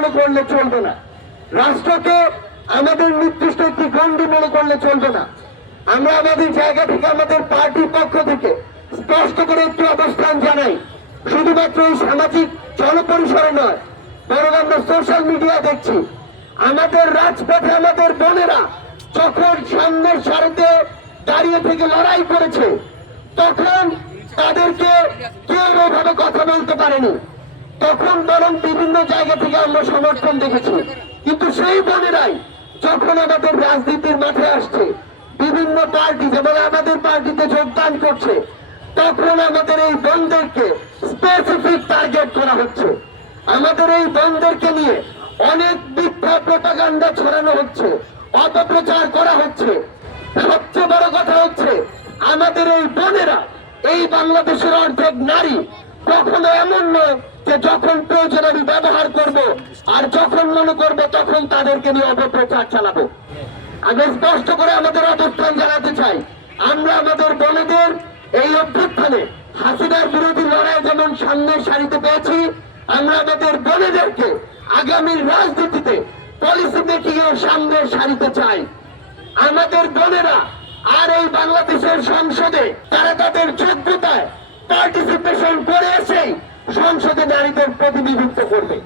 মনে করলে চলবে না, রাষ্ট্রকে আমাদের নির্দিষ্ট একটি গণ্ডি মনে করলে চলবে না। আমরা আমাদের জায়গা থেকে, আমাদের পার্টির পক্ষ থেকে স্পষ্ট করে একটি অবস্থান জানাই, শুধুমাত্র এই সামাজিক জনপরিসরে নয়, বরং আমরা সোশ্যাল মিডিয়া দেখছি আমাদের রাজপথে আমাদের বোনেরা যখন সামনের সারিতে দাঁড়িয়ে থেকে লড়াই করেছে, তখন তাদেরকে কেউ ওইভাবে কথা বলতে পারেনি, তখন বরং বিভিন্ন জায়গা থেকে আমরা সমর্থন দেখেছি। কিন্তু সেই বোনেরাই যখন আমাদের রাজনীতির মাঠে আসছে, বিভিন্ন পার্টি যেমন আমাদের পার্টিতে যোগদান করছে, তখন আমাদের এই বোনদেরকে স্পেসিফিক টার্গেট করা হচ্ছে। আমাদের এই বোনদেরকে নিয়ে অনেক মিথ্যা প্রপাগান্ডা ছড়ানো হচ্ছে, অপপ্রচার করা হচ্ছে। সবচেয়ে বড় কথা হচ্ছে, আমাদের এই বোনেরা, এই বাংলাদেশের অর্ধেক নারী, কখনো এমন নয় যে যখন প্রয়োজন আমি ব্যবহার করব, আর যখন মনে করবো তখন তাদেরকে নিয়ে অপপ্রচার চালাবো। আমি স্পষ্ট করে আমাদের অবস্থান জানাতে চাই, আমরা আমাদের বোনেদের এই অভ্যুত্থানে হাসিনার বিরোধী লড়াই যেমন সামনের সারিতে পেয়েছি, আমরা আমাদের বোনেদেরকে আগামীর রাজনীতিতে পলিসি মেকিং এর সামনের সারিতে চাই। আমাদের বোনেরা আর এই বাংলাদেশের সংসদে তারা তাদের যোগ্যতায় পার্টিসিপেশন করে এসেই সংসদে নারীদের প্রতিনিধিত্ব করবে।